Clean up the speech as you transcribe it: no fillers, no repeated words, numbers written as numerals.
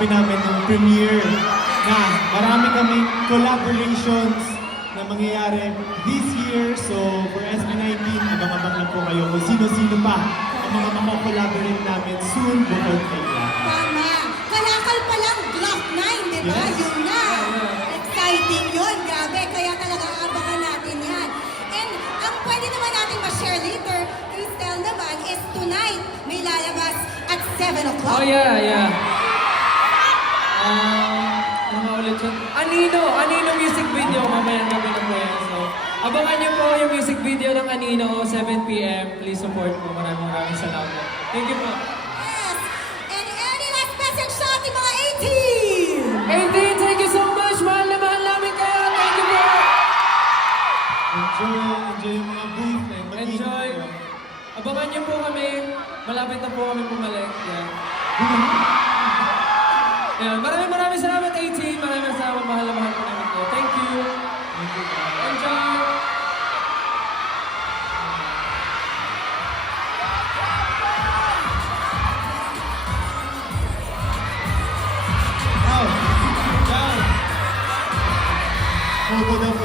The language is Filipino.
sinabi namin nung premiere na marami kaming collaborations na mangyayari this year. So for SB19, abang-abang lang po kayo kung sino-sino pa ang mga makakollaborate namin soon bukod kay Glock. Tama. Kalakal pa lang, Glock 9, di ba? Yes. Yun na. Exciting yun. Grabe. Kaya talaga abangan natin yan. And ang pwede naman natin ma-share later, Cristel naman, is tonight may lalabas at 7 o'clock. Oh yeah. Ano nga ulit yun? Anino music video, mamayang gabi na po yan. So, abangan niyo po yung music video ng Anino, 7 p.m. Please support po. Maraming salamat. Thank you po. Yes. And any last message sa ating mga 18? Thank you so much! Mahal na mahal namin kayo! Thank you po! Enjoy yung mga booth and mag-ingat Enjoy! kayo. Abangan niyo po kami. Malapit na po kami bumalik. Yan. Yan. Maraming salamat, 18. Maraming salamat. Mahal na mahal po namin kayo. Thank you! Enjoy! Photo daw